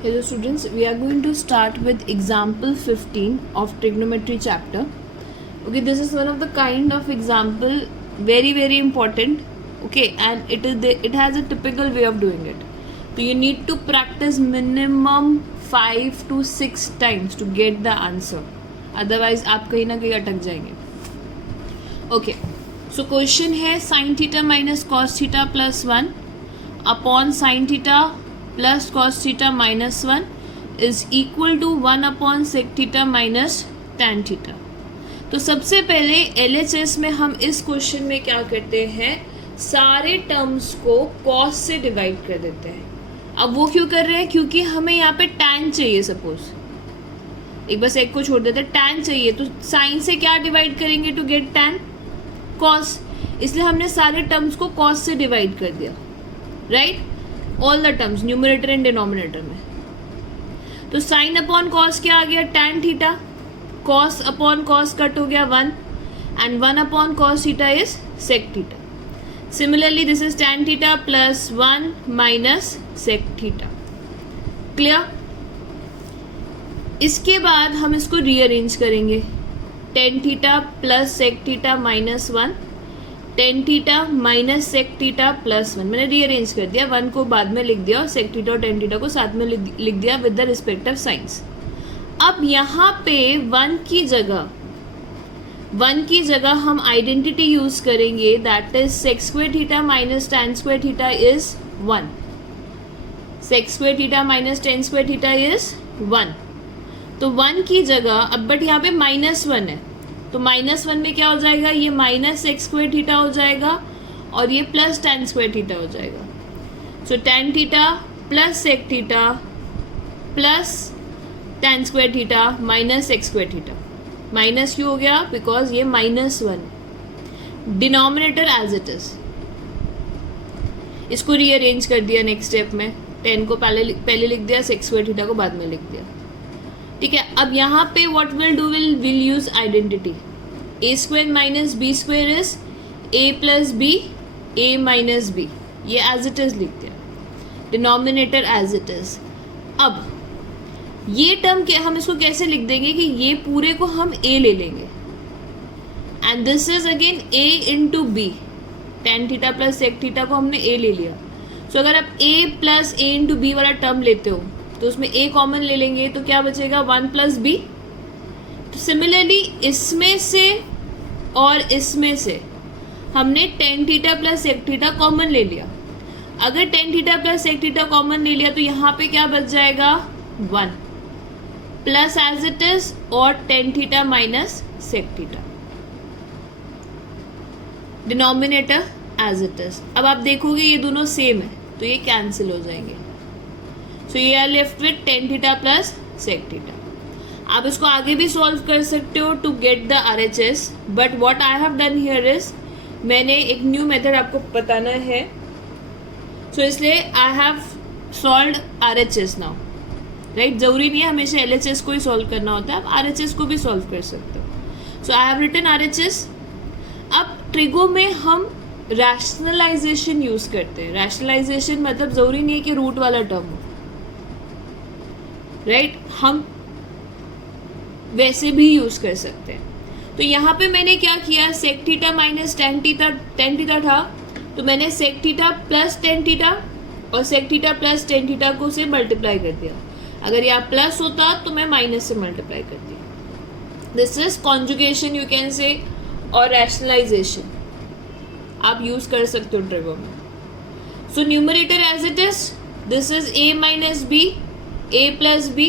Hello students, we are going to start with example 15 of trigonometry chapter. Okay, this is one of the kind of example very important. Okay, and it has a typical way of doing it. So you need to practice minimum 5 to 6 times to get the answer. Otherwise आप कहीं ना कहीं अटक जाएंगे. Okay, so question है sin theta minus cos theta plus 1 upon sin theta plus cos theta minus 1 is equal to 1 upon sec theta minus tan theta. तो सबसे पहले LHS में हम इस क्वेश्चन में क्या करते हैं, सारे टर्म्स को cos से डिवाइड कर देते हैं. अब वो क्यों कर रहे हैं, क्योंकि हमें यहाँ पे tan चाहिए. सपोज एक बस एक को छोड़ देते हैं, tan चाहिए तो sin से क्या डिवाइड करेंगे टू गेट tan, cos. इसलिए हमने सारे टर्म्स को cos से डिवाइड कर दिया, right. All the terms numerator and denominator में. तो साइन अपॉन कॉस क्या आ गया, tan theta. Cos upon cos cut हो गया 1 and 1 upon cos theta is sec theta. Similarly this is tan theta plus 1 minus sec theta. Clear. इसके बाद हम इसको रीअरेंज करेंगे. tan theta plus sec theta minus 1, tan theta minus sec theta plus 1. मैंने rearrange कर दिया, 1 को बाद में लिख दिया और सेक थीटा और tan थीटा को साथ में लिख दिया विद द रिस्पेक्टिव साइंस. अब यहाँ पे 1 की जगह हम आइडेंटिटी यूज करेंगे, that is sec square theta minus tan square theta is 1. Sec square theta minus tan square theta is 1. तो 1 की जगह अब बट यहाँ पे -1 है, तो -1 में क्या हो जाएगा, ये माइनस सेक स्क्वायर थीटा हो जाएगा और ये प्लस tan स्क्वायर थीटा हो जाएगा. So tan theta plus sec theta plus tan square theta minus sec square theta. Minus क्यों हो गया, बिकॉज ये -1. Denominator as it is. इसको रीअरेंज कर दिया नेक्स्ट स्टेप में. 10 को पहले लिख दिया, सेक स्क्वायर थीटा को बाद में लिख दिया. ठीक है. अब यहाँ पे what will do, will use identity. A square minus B square is A plus B, A minus B. ये एज इट इज लिख दिया, डिनोमिनेटर एज इट इज. अब ये टर्म के हम इसको कैसे लिख देंगे कि ये पूरे को हम ए ले लेंगे and this is again A into B. tan theta plus sec theta को हमने ए ले लिया. सो अगर आप A plus A into B वाला टर्म लेते हो तो उसमें a कॉमन ले लेंगे तो क्या बचेगा, 1 प्लस बी. तो सिमिलरली इसमें से और इसमें से हमने tan theta plus sec theta common ले लिया. अगर tan theta plus sec theta common ले लिया तो यहाँ पे क्या बच जाएगा, 1 प्लस एज इट इज और tan theta minus sec theta. Denominator as it is. अब आप देखोगे ये दोनों सेम है तो ये कैंसिल हो जाएंगे. So you are left with tan theta plus sec theta. आप इसको आगे भी सॉल्व कर सकते हो to get the RHS, but what I have done here is मैंने एक न्यू मेथड आपको बताना है. सो इसलिए I have solved RHS now, right. जरूरी नहीं है हमेशा LHS को ही सॉल्व करना होता है, आप RHS को भी सॉल्व कर सकते हो. सो आई हैव रिटन RHS. अब ट्रिगो में हम रैशनलाइजेशन यूज करते हैं. रैशनलाइजेशन मतलब जरूरी नहीं है कि रूट वाला टर्म हो, राइट. हम वैसे भी यूज कर सकते हैं. तो यहाँ पे मैंने क्या किया, sec theta minus tan theta था तो मैंने sec theta plus tan theta और sec theta plus tan theta को से मल्टीप्लाई कर दिया. अगर यहाँ प्लस होता तो मैं माइनस से मल्टीप्लाई करती. This is conjugation you can say, और रैशनलाइजेशन आप यूज कर सकते हो ट्रिगो में. So numerator as it is, this is a minus B, a plus b,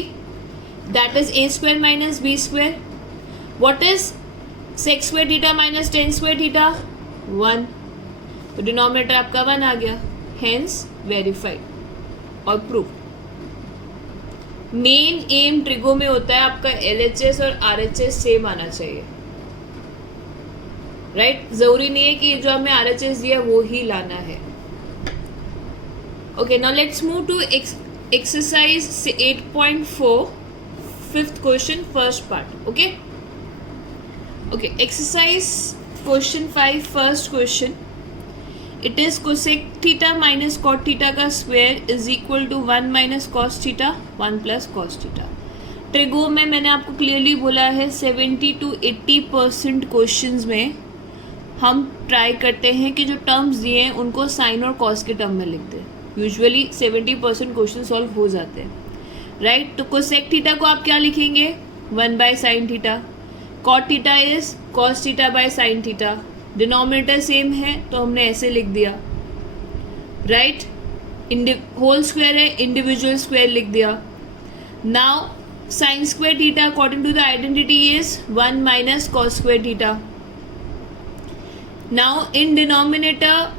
that is a square minus b square. What is sec square theta minus tan square theta, 1. तो denominator आपका 1 आ गया, hence verified और proof. Main M trigo में होता है आपका LHS और RHS same आना चाहिए, राइट. जरूरी नहीं है कि जो हमें RHS दिया वो ही लाना है. Okay, now let's move to exercise 8.4 fifth question first part. Okay, exercise question 5 first question. It is cosec theta minus cot theta का square is equal to 1 minus cos theta 1 plus cos theta. Trigo में मैंने आपको clearly बोला है 70 to 80% questions में हम try करते हैं कि जो टर्म्स दिए हैं उनको साइन और कॉस के टर्म में लिख दें। यूजुअली 70% क्वेश्चन सॉल्व हो जाते हैं, राइट। तो कोसेक थीटा को आप क्या लिखेंगे, 1 by sine theta. Cot theta is cos theta by sine theta. Denominator same है तो हमने ऐसे लिख दिया, राइट। होल स्क्वायर है, इंडिविजुअल स्क्वायर लिख दिया। Now sine square theta according to the identity is 1 minus cos square theta. Now in denominator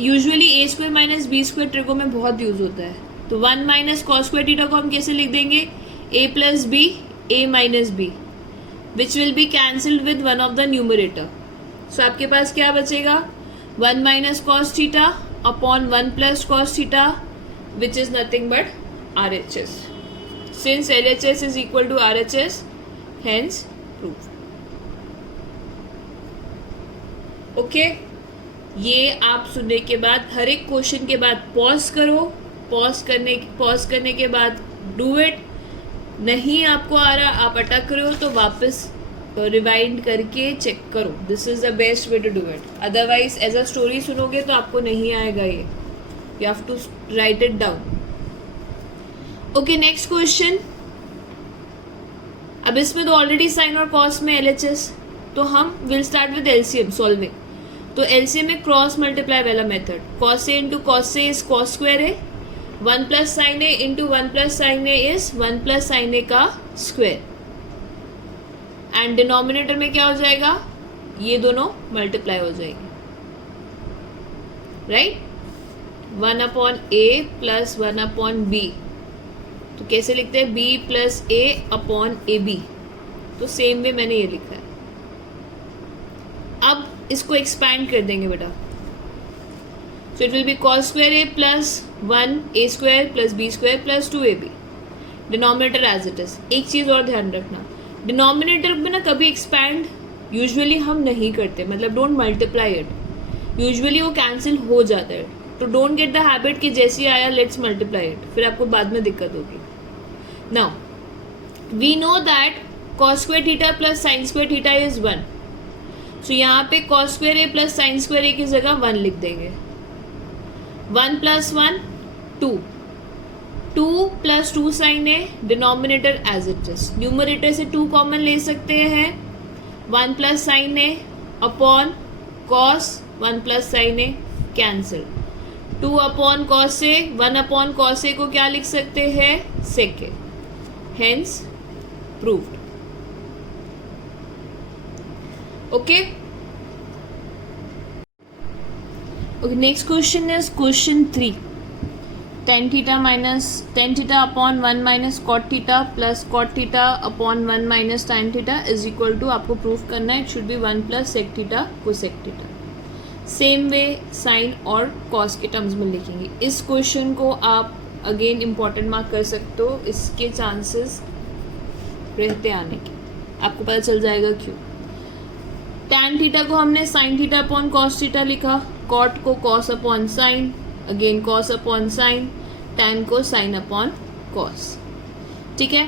usually A square minus B square trigo में बहुत यूज होता है, तो 1 माइनस कॉस स्क्वायर थीटा को हम कैसे लिख देंगे, a plus B A minus b, which will be cancelled with one of the numerator. So आपके पास क्या बचेगा, 1 minus cos theta upon 1 plus cos theta, which is nothing but RHS। Since LHS is equal to RHS, hence proof. Okay, ये आप सुनने के बाद हर एक क्वेश्चन के बाद पॉज करो, पॉज करने के बाद डू इट। नहीं आपको आ रहा, आप अटक रहे हो तो वापस रिवाइंड करके चेक करो। This is the best way to do it. Otherwise as a story सुनोगे तो आपको नहीं आएगा ये, you have to write it down. Okay, next question. अब इसमें तो ऑलरेडी साइन और कॉस में LHS, तो हम will start with LCM solving. तो LCM में क्रॉस मल्टीप्लाई वाला method, cos A into cos A is cos square A, 1 plus sine A into 1 plus sine A is 1 plus sine a का square. And denominator में क्या हो जाएगा, ये दोनों मल्टीप्लाई हो जाएंगे, right. 1 upon A plus 1 upon B, तो कैसे लिखते हैं, b plus A upon A B. तो सेम वे मैंने ये लिखा है। अब इसको एक्सपैंड कर देंगे बेटा, so it will be cos square A plus 1 A square plus B square plus 2ab। Denominator as it is. एक चीज़ और ध्यान रखना, डिनोमिनेटर में ना कभी एक्सपैंड यूजुअली हम नहीं करते, मतलब डोंट मल्टीप्लाई इट, यूजुअली वो कैंसिल हो जाता है। तो डोंट गेट द हैबिट कि जैसे ही आया लेट्स मल्टीप्लाई इट, फिर आपको बाद में दिक्कत होगी। Now we know that cos square theta plus sine square theta is 1, so यहाँ पे cos square A plus sine square A की जगह 1 लिख देंगे। 1 plus 1 2, 2 plus 2 sine A, denominator as it is. Numerator से 2 कॉमन ले सकते हैं, 1 plus sine A upon cos 1 plus sine A cancel. 2 upon cos A, 1 upon cos ए को क्या लिख सकते हैं, sec a, hence proved. Okay, next question is question 3। tan theta upon 1 minus cot theta plus cot theta upon 1 minus tan theta is equal to, आपको proof करना है, it should be 1 plus sec theta cosec theta. Same way sine और cos के terms में लिखेंगे। इस question को आप अगेन इम्पॉर्टेंट मार्क कर सकते हो, इसके चांसेस रहते आने के, आपको पता चल जाएगा क्यों। tan थीटा को हमने sign theta upon cos theta लिखा, कॉट को cos upon sine, again cos upon sine, tan को साइन अपॉन कॉस। ठीक है,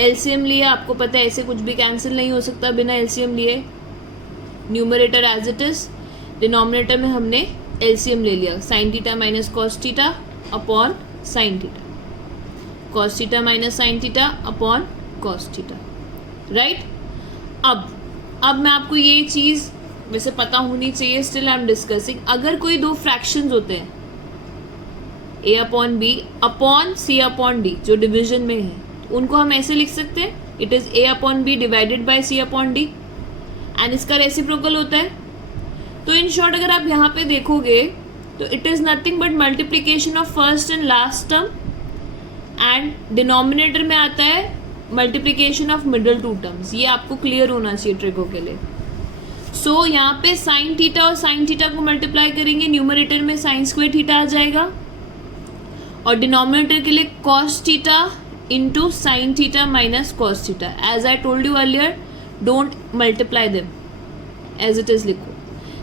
LCM लिए, आपको पता है ऐसे कुछ भी कैंसिल नहीं हो सकता बिना LCM लिए। Numerator as it is, denominator में हमने LCM ले लिया, sine theta minus cos theta upon sine theta, cos theta minus sine theta upon cos theta, right. अब मैं आपको ये चीज़ वैसे पता होनी चाहिए, स्टिल आई एम डिस्कसिंग। अगर कोई दो फ्रैक्शंस होते हैं, A upon B upon C upon D, जो डिवीजन में है, उनको हम ऐसे लिख सकते हैं, it is A upon B divided by C upon D, and इसका रेसिप्रोकल होता है। तो इन शॉर्ट अगर आप यहाँ पे देखोगे तो it is nothing but multiplication of first and last term, and denominator में आता है multiplication of middle two terms. ये आपको क्लियर होना चाहिए ट्रिगो के लिए। सो यहाँ पे साइन थीटा और साइन थीटा को मल्टीप्लाई करेंगे, न्यूमरेटर में साइन स्क्वायर थीटा आ जाएगा, और डिनोमिनेटर के लिए cos theta into sine theta minus cos theta. As I told you earlier, don't multiply them, as it is लिखो।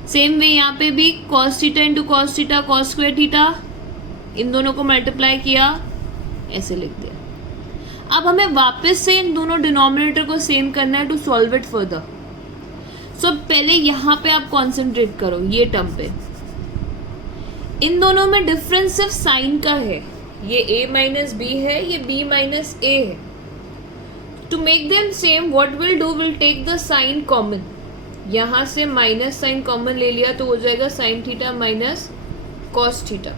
सेम वे यहाँ पे भी cos theta into cos theta cos square theta, इन दोनों को मल्टीप्लाई किया, ऐसे लिख दिया. अब हमें वापस से इन दोनों डिनोमिनेटर को सेम करना है टू सॉल्व इट फर्दर. सो पहले यहाँ पे आप कॉन्सेंट्रेट करो ये टर्म पे. इन दोनों में डिफरेंस सिर्फ साइन का है. ये a माइनस बी है, ये b माइनस a है. To make them same what will do, will take the sign common. यहाँ से माइनस साइन कॉमन ले लिया तो हो जाएगा sign theta minus cos theta.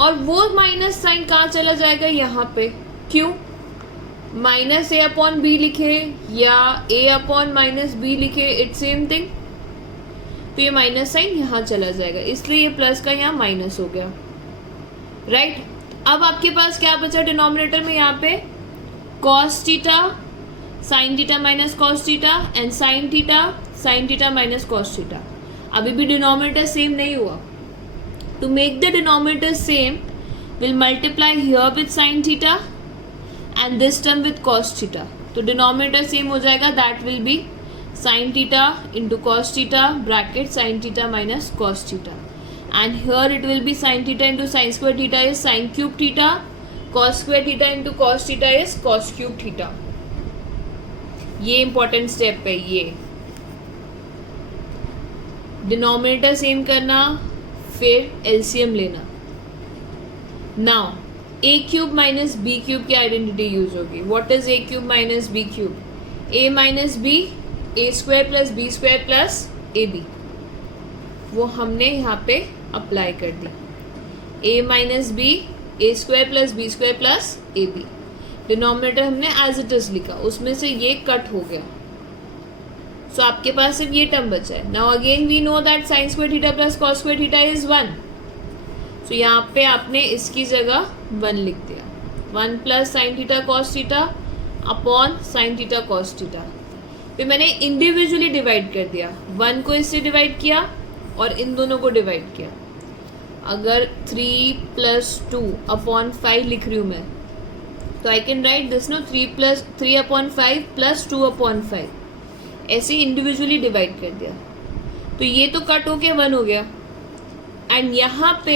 और वो माइनस साइन कहाँ चला जाएगा, यहाँ पे. क्यों? माइनस ए अपॉन बी लिखे या ए अपॉन माइनस बी लिखे, इट्स सेम थिंग. तो ये माइनस साइन यहाँ चला जाएगा, इसलिए ये प्लस का यहाँ माइनस हो गया. राइट. अब आपके पास क्या बचा डिनोमिनेटर में, यहाँ पे cos theta sine theta minus cos theta and sign theta minus cos theta. अभी भी डिनोमिनेटर सेम नहीं हुआ. To make the denominator same, we'll multiply here with sin theta and this term with cos theta. तो denominator same हो जाएगा, that will be sin theta into cos theta bracket sin theta minus cos theta. And here it will be sin theta into sin square theta is sin cube theta, cos square theta into cos theta is cos cube theta. ये important step है. ये denominator same करना, फिर LCM लेना. Now a cube minus b cube की identity use होगी. What is a cube minus b cube? A minus b, a square plus B square plus a b. वो हमने यहाँ पे अप्लाई कर दी. A minus b, a square plus B square plus a b. Denominator हमने as it is लिखा, उसमें से ये कट हो गया. सो आपके पास सिर्फ ये टर्म बचा है. Now again we know that sine square theta plus cos square theta is 1. So यहाँ पे आपने इसकी जगह 1 लिख दिया. 1 plus sine theta cos theta upon sine theta cos theta. फिर मैंने इंडिविजुअली डिवाइड कर दिया. 1 को इससे डिवाइड किया और इन दोनों को डिवाइड किया. अगर 3 प्लस 2 अपॉन 5 लिख रही हूँ मैं, तो I can write this no 3 upon 5 plus 2 upon 5. ऐसे इंडिविजुअली डिवाइड कर दिया. तो ये तो कट होके 1 हो गया. एंड यहाँ पे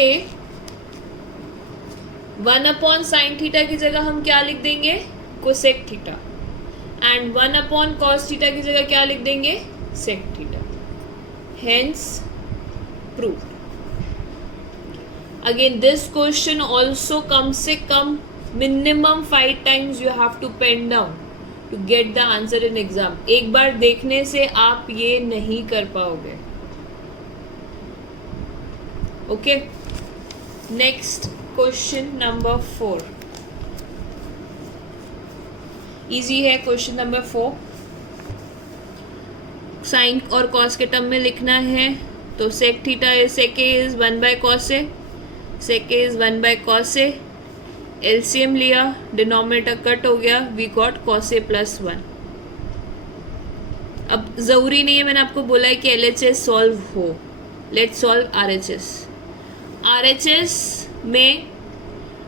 1 अपॉन साइन थीटा की जगह हम क्या लिख देंगे, cosec theta. And 1 upon cos theta की जगह क्या लिख देंगे, sec theta. Hence proved. Again this question also कम से कम minimum 5 times you have to pen down to get the answer in exam. एक बार देखने से आप ये नहीं कर पाओगे. Okay. Next question number 4. Easy है क्वेश्चन नंबर 4. साइन और कॉस के टर्म में लिखना है. तो sec theta is sec A is 1 by cos A, sec A is 1 by cos A. LCM लिया, डिनोमिनेटर कट हो गया, we got cos A plus 1. अब ज़रूरी नहीं है, मैंने आपको बोला है कि एलएचएस सॉल्व हो. Let's solve RHS. आरएचएस में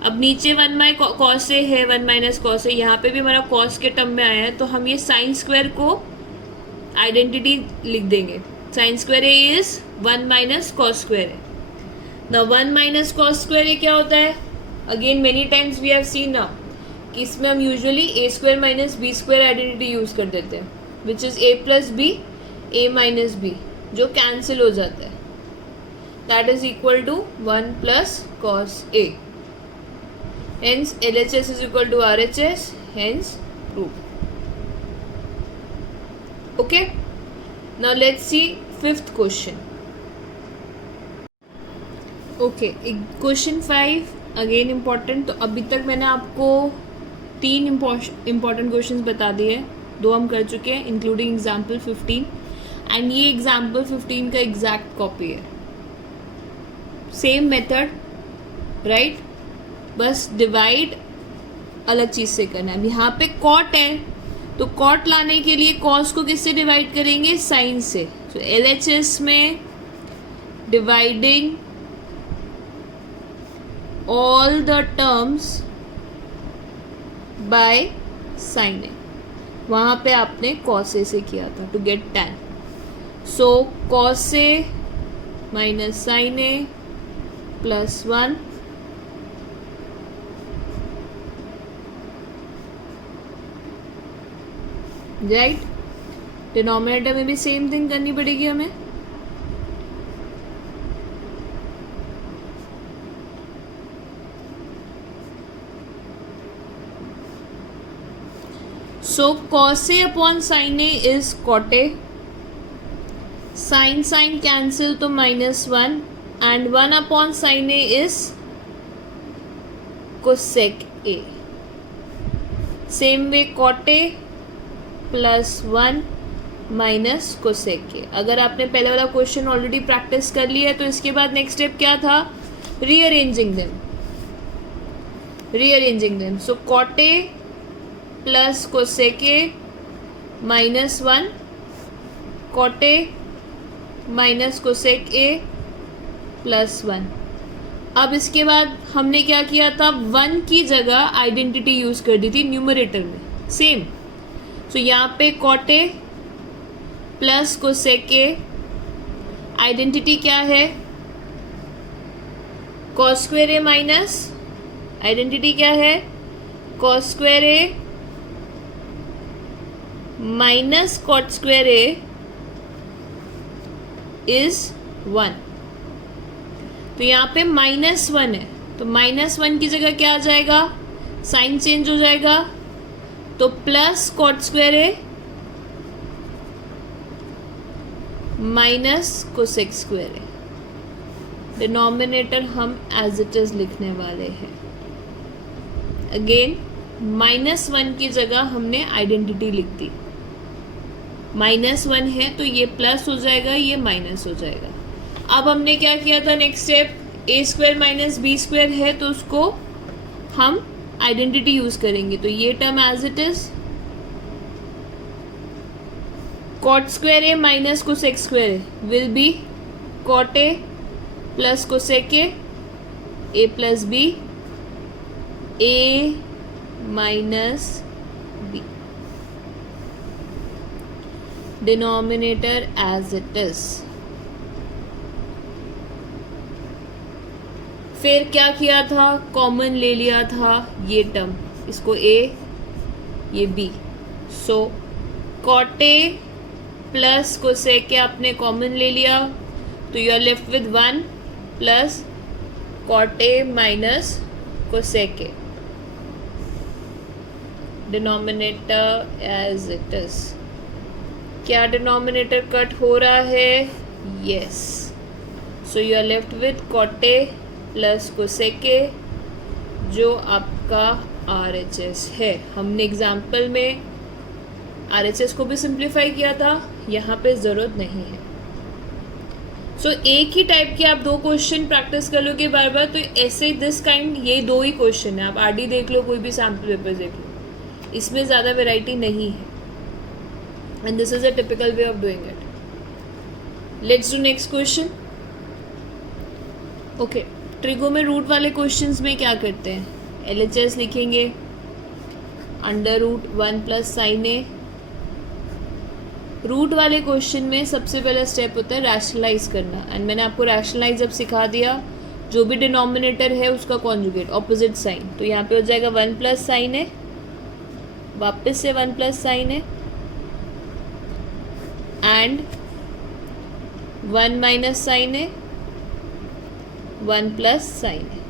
अब नीचे 1 बाय कॉस ए है, 1 माइनस कॉस ए. यहाँ पे भी हमारा कॉस के टर्म में आया है, तो हम ये साइन स्क्वायर को आइडेंटिटी लिख देंगे. Sine square A is 1 minus cos square a. The 1 minus cos square a क्या होता है? Again many times we have seen ना कि इसमें हम यूजुअली ए square minus B square identity use कर देते हैं, which is A plus B, A minus b, जो कैंसिल हो जाता है. That is equal to 1 plus cos a. Hence LHS is equal to RHS. Hence prove. Okay. Now let's see 5th question. Okay. Question 5 again important. तो अभी तक मैंने आपको 3 important questions बता दिए हैं. 2 हम कर चुके हैं इंक्लूडिंग एग्जाम्पल 15. एंड ये एग्जाम्पल 15 का एग्जैक्ट कॉपी है. Same method, right. बस डिवाइड अलग चीज़ से करना है. यहाँ पे कॉट है, तो कॉट लाने के लिए कॉस को किससे डिवाइड करेंगे, साइन से. तो एलएचएस में dividing all the terms by sin a. वहाँ पे आपने cos a से किया था to get tan. So cos A minus sine A plus 1 right. Denominator में भी सेम थिंग करनी पड़ेगी हमें. So cos A upon sine A is cot A. Sine sine cancel तो -1 and 1 upon sine A is cosec A. Same way cot A plus 1 minus cosec A. अगर आपने पहले वाला क्वेश्चन ऑलरेडी प्रैक्टिस कर लिया है तो इसके बाद नेक्स्ट स्टेप क्या था? Rearranging them. So cot A plus cosec A -1 cot A minus cosec A plus 1. अब इसके बाद हमने क्या किया था? 1 की जगह आइडेंटिटी यूज कर दी थी न्यूमरेटर में. सेम. सो यहाँ पे cot A plus cosec A, identity क्या है? Cos square A minus, identity क्या है? Cos square A minus cot square A is 1. तो यहाँ पे -1 है तो -1 की जगह क्या आ जाएगा? साइन चेंज हो जाएगा तो plus cot square A minus cosec square a. Denominator हम एज इट इज लिखने वाले हैं. अगेन -1 की जगह हमने आइडेंटिटी लिख दी. -1 है तो ये प्लस हो जाएगा, ये माइनस हो जाएगा. अब हमने क्या किया था? Next step, A square minus B square है तो उसको हम आइडेंटिटी यूज करेंगे. तो ये term as it is cot square A minus cosec square A will be cot A plus cosec A plus B, A minus B. Denominator as it is. फिर क्या किया था? कॉमन ले लिया था ये टर्म, इसको ए ये B. So cot A plus cosec A आपने कॉमन ले लिया तो you are left with 1 plus cot A minus cosec A. Denominator as it is. क्या डिनोमिनेटर कट हो रहा है? Yes. So you are left with cot A plus cosec A जो आपका RHS है. हमने एग्जाम्पल में RHS को भी सिंप्लीफाई किया था, यहाँ पे ज़रूरत नहीं है. सो एक ही टाइप के आप 2 क्वेश्चन प्रैक्टिस कर लोगे बार बार तो ऐसे दिस काइंड ये 2 ही क्वेश्चन है. आप RD देख लो, कोई भी सैम्पल पेपर देख लो, इसमें ज़्यादा वेराइटी नहीं है. And this is a typical way of doing it. Let's do next question. Okay, trigo में रूट वाले क्वेश्चंस में क्या करते हैं? LHS लिखेंगे √1 प्लस साइन ए. रूट वाले क्वेश्चन में सबसे पहला स्टेप होता है रैशनलाइज करना. एंड मैंने आपको रैशनलाइज अब सिखा दिया. जो भी डिनोमिनेटर है उसका कॉन्जुगेट ऑपोजिट साइन. तो यहाँ पे हो जाएगा 1 प्लस साइन ए, वापस से 1 plus sine A and 1 minus sine A, 1 plus sine A.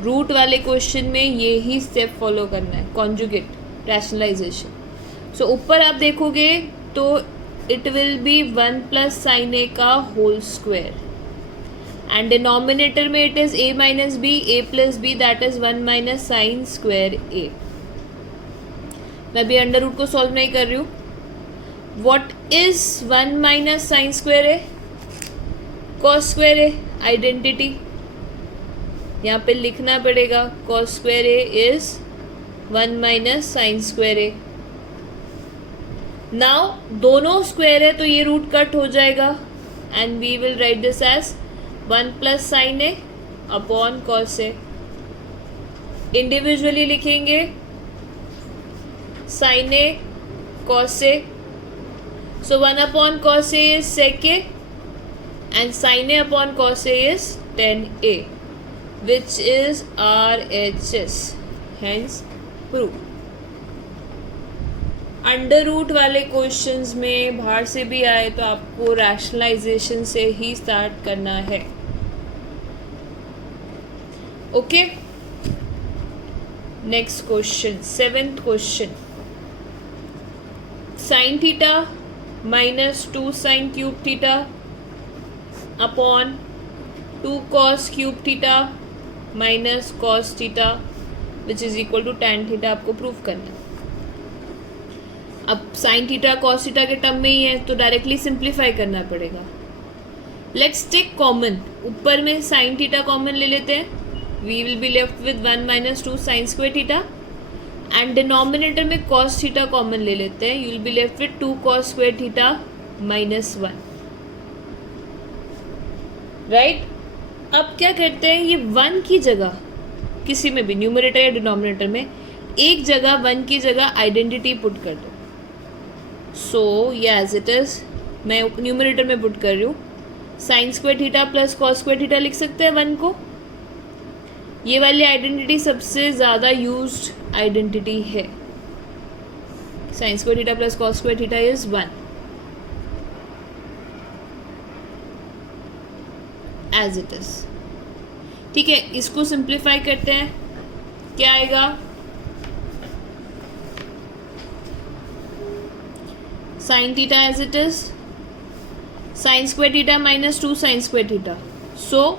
Root वाले क्वेश्चन में ये ही स्टेप फॉलो करना है, कॉन्जुगेट रैशनलाइजेशन. सो ऊपर आप देखोगे तो it will be 1 plus sine a का होल स्क्वायर एंड डिनोमिनेटर में it is a minus B, a plus b, that is 1 minus sine square a. मैं अभी अंडर रूट को सॉल्व नहीं कर रही हूँ. What is 1 minus sine square A? Cos square A. Identity यहाँ पे लिखना पड़ेगा, cos square A is 1 minus sine square A. Now दोनों स्क्वायर है तो ये रूट कट हो जाएगा and we will write this as 1 plus sine A upon cos A. Individually लिखेंगे sine A cos A. So 1 upon cos A is sec A and sin A upon cos A is tan A, which is RHS. Hence proof. Under root वाले questions में बाहर से भी आए तो आपको rationalisation से ही स्टार्ट करना है. Okay, next question, 7th question. Sine theta minus 2 sine cube theta upon 2 cos cube theta minus cos theta which is equal to tan theta आपको प्रूव करना है. अब साइन थीटा कॉस थीटा के term में ही है तो डायरेक्टली सिंप्लीफाई करना पड़ेगा. Let's take common. ऊपर में साइन थीटा कॉमन ले लेते हैं. We will be left with 1 minus 2 sine square theta and denominator में कॉस थीटा कॉमन ले लेते हैं. You will be left with 2 cos square theta minus 1. Right. अब क्या करते हैं, ये 1 की जगह किसी में भी न्यूमरेटर या डिनोमिनेटर में एक जगह 1 की जगह आइडेंटिटी पुट कर दो. सो ये एज इट इज मैं न्यूमरेटर में पुट कर रही हूँ. Sign square theta plus cos square theta लिख सकते हैं 1 को. ये वाली आइडेंटिटी सबसे ज़्यादा यूज्ड आइडेंटिटी है. Sine square theta plus cos square theta is 1 as it is. ठीक है, इसको सिंप्लीफाई करते हैं. क्या आएगा, sine theta as it is sine square theta minus 2 sine square theta. So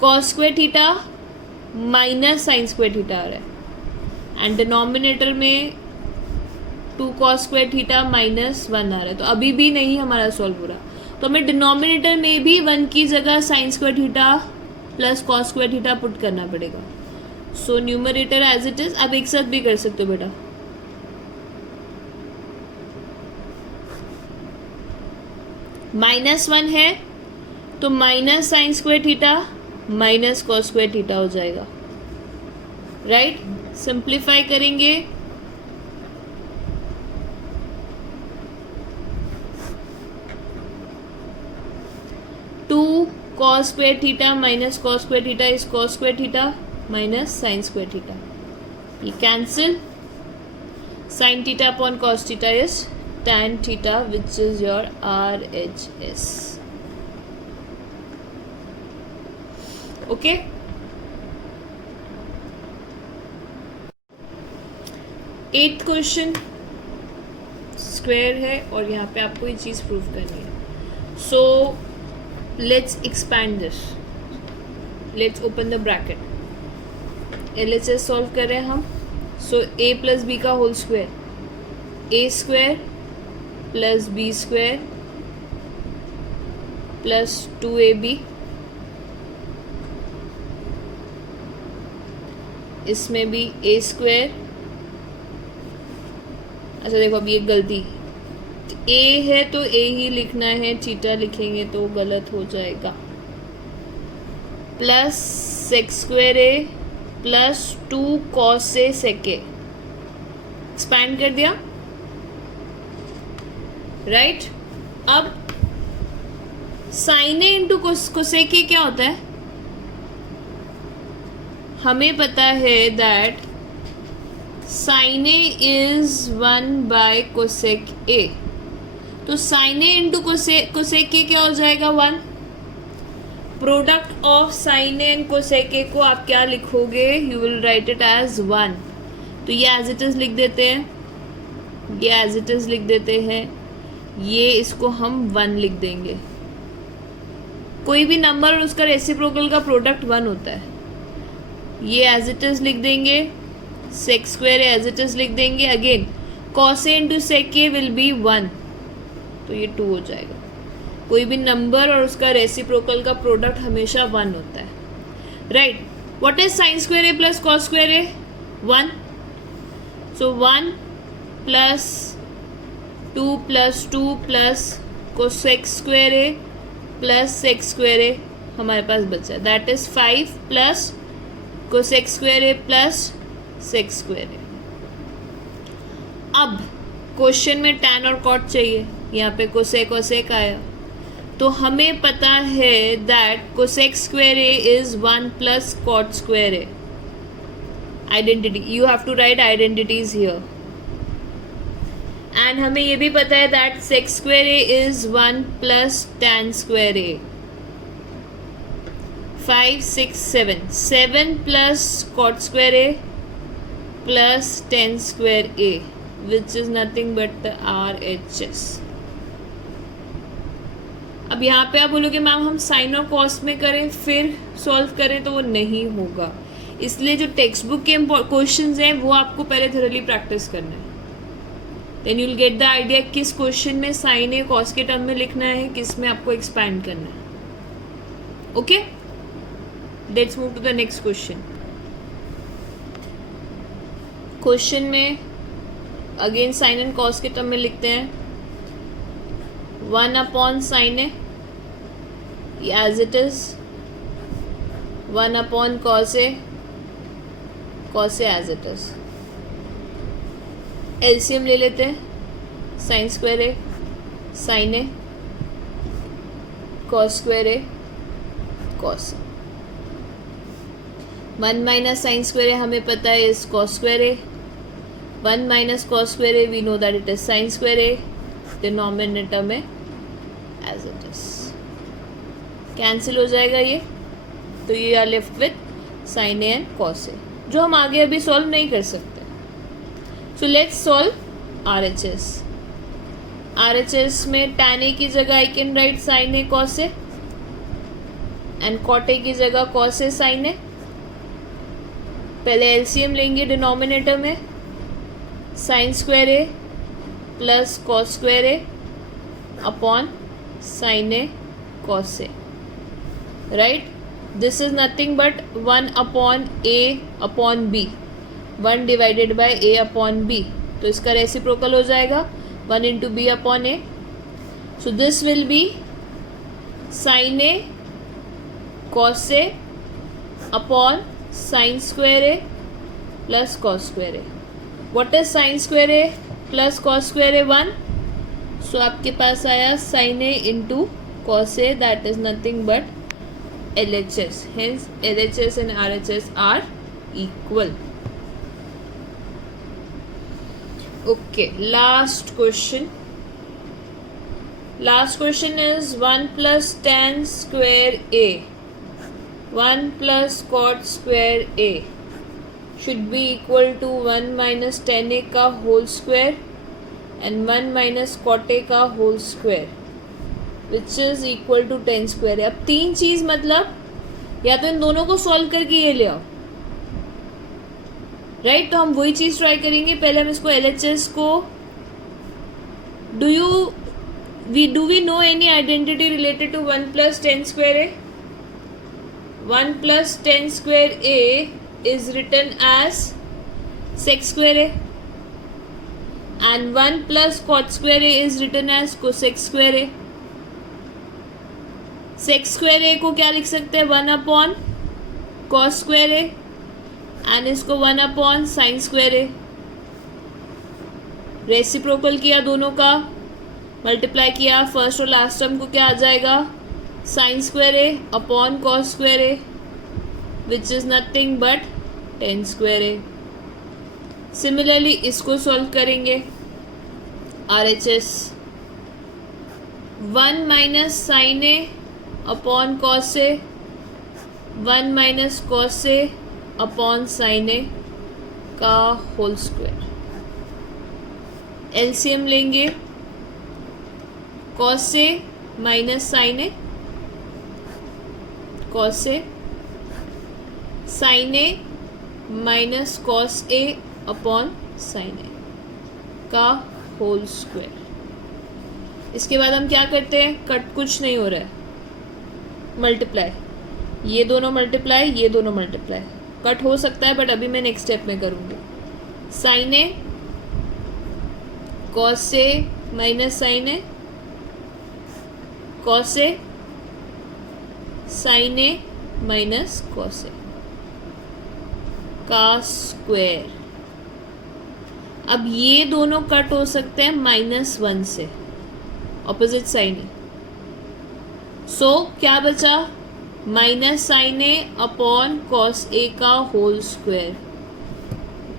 cos square theta minus sine square theta आ रहा है एंड डिनोमिनेटर में 2 कॉस स्क्वायर थीटा माइनस 1 आ रहा है. तो अभी भी नहीं हमारा सॉल्व हो रहा, तो हमें डिनोमिनेटर में भी 1 की जगह sine square theta plus cos square theta put करना पड़ेगा. So numerator as it is. आप एक साथ भी कर सकते हो बेटा. -1 है तो minus sine square theta minus cos square theta हो जाएगा. राइट. सिंप्लीफाई करेंगे two cos square theta minus cos square theta is cos square theta minus sine square theta. ये cancel. Sine theta upon cos theta is tan theta which is your RHS. Okay. Eighth question square है और यहाँ पे आपको ये चीज़ prove करनी है. So let's expand this. Let's open the bracket. LHS solve कर रहे हैं हम. सो a प्लस बी का whole square, a square plus B square plus 2ab. इसमें भी a स्क्वायर. अच्छा देखो अभी एक गलती, a है तो a ही लिखना है, थीटा लिखेंगे तो गलत हो जाएगा. Plus sec square a plus 2 cos a sec a. Expand कर दिया. राइट. अब sine A into cosec a क्या होता है, हमें पता है that sine A is 1 by cosec a. तो sine A into cosec a क्या हो जाएगा, 1. Product of sine A and cosec a को आप क्या लिखोगे, you will write it as 1. तो ये एज इट इज लिख देते हैं, ये एज इट इज लिख देते हैं, ये इसको हम 1 लिख देंगे. कोई भी नंबर और उसका रेसिप्रोकल का प्रोडक्ट 1 होता है. ये एज इट इज लिख देंगे. Sec square as it is लिख देंगे. Again cos A into sec A will be 1, तो ये 2 हो जाएगा. कोई भी नंबर और उसका रेसिप्रोकल का प्रोडक्ट हमेशा 1 होता है. Right. What is sine square A plus cos square A, 1. So 1 plus 2 plus 2 plus cosec square A plus sec square a हमारे पास बचा. That is 5 plus cosec square A plus sec square a. अब question में tan और cot चाहिए. यहाँ पे cosec cosec आया, तो हमें पता है that cosec square A is 1 plus cot square A. Identity, you have to write identities here. And हमें ये भी पता है that sec square A is 1 plus tan square A. 5 6 7 7 plus cot square A plus tan square A, which is nothing but the RHS. अब यहाँ पे आप बोलोगे मैम हम साइन और कॉस में करें फिर सॉल्व करें, तो वो नहीं होगा. इसलिए जो टेक्स्ट बुक के क्वेश्चंस हैं वो आपको पहले थोरली प्रैक्टिस करना है. Then you will get the idea किस क्वेश्चन में साइन है कॉस के टर्म में लिखना है, किस में आपको एक्सपैंड करना है. Okay, let's move to the next question. Question में अगेन साइन एंड कॉस के टर्म में लिखते हैं 1 upon sine A as it is, 1 upon cos A as it is. LCM ले लेते हैं. Sine square A sine A, cos square A cos. 1 minus sine square a हमें पता है is cos square A. 1 minus cos square a we know that it is sine square a. Denominator में as it is cancel हो जाएगा ये, तो ये are left with sine A and cos a, जो हम आगे अभी सॉल्व नहीं कर सकते. So let's solve RHS. RHS में tan a की जगह I can write sine A cos A and cot A की जगह कॉस ए साइन ए. पहले एलसीएम लेंगे डिनोमिनेटर में. Sine square A plus cos square a upon sine A cos a, right. This is nothing but 1 upon a upon b, 1 divided by a upon b, तो इसका reciprocal हो जाएगा 1 into b upon a. So this will be sine A cos A upon sine square A plus cos square a. What is sine square A plus cos square A 1. So आपके पास आया sine A into cos A, that is nothing but LHS. Hence LHS and RHS are equal. Okay, last question. Last question is 1 plus tan square A 1 plus cot square A should be equal to 1 minus tan A का whole square and 1 minus cot A का whole square, which is equal to tan square. अब तीन चीज मतलब या तो इन दोनों को सॉल्व करके ये ले आओ, राइट. तो हम वही चीज ट्राई करेंगे. पहले हम इसको LHS को do we know any identity related to 1 plus tan square A. 1 plus tan square A is written as sec square a and 1 plus cot square A is written as cosec square a. Sec square a को क्या लिख सकते हैं 1 upon cos square a and इसको 1 upon sine square a. Reciprocal किया, दोनों का multiply किया, फर्स्ट और लास्ट टर्म को क्या आ जाएगा sign square a upon cos square A, which is nothing but tan square A. Similarly इसको सॉल्व करेंगे. RHS 1 minus sine A upon cos A, 1 minus cos A upon sine a का whole square. LCM लेंगे. Cos A minus sine A, cos A, sine A minus cos A upon sine a का whole square. इसके बाद हम क्या करते हैं, cut कुछ नहीं हो रहा है, मल्टीप्लाई. ये दोनों मल्टीप्लाई, ये दोनों मल्टीप्लाई. कट हो सकता है बट अभी मैं नेक्स्ट स्टेप में करूँगी. Sign A cos A minus sine A, cos A sine A minus cos a का स्क्वायर. अब ये दोनों कट हो सकते हैं -1 से, ऑपोजिट साइन ए। सो क्या बचा, minus sine A upon cos a का whole square.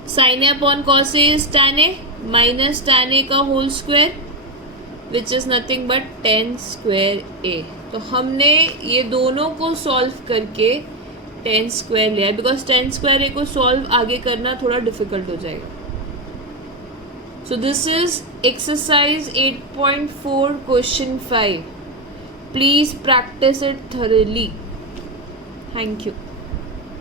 Sine A upon cos A is tan a minus tan a का whole square which is nothing but tan square a. तो हमने ये दोनों को solve करके tan स्क्वायर लिया, because tan square a को सॉल्व आगे करना थोड़ा डिफिकल्ट हो जाएगा। So this is exercise 8.4 question 5। Please practice it thoroughly. Thank you.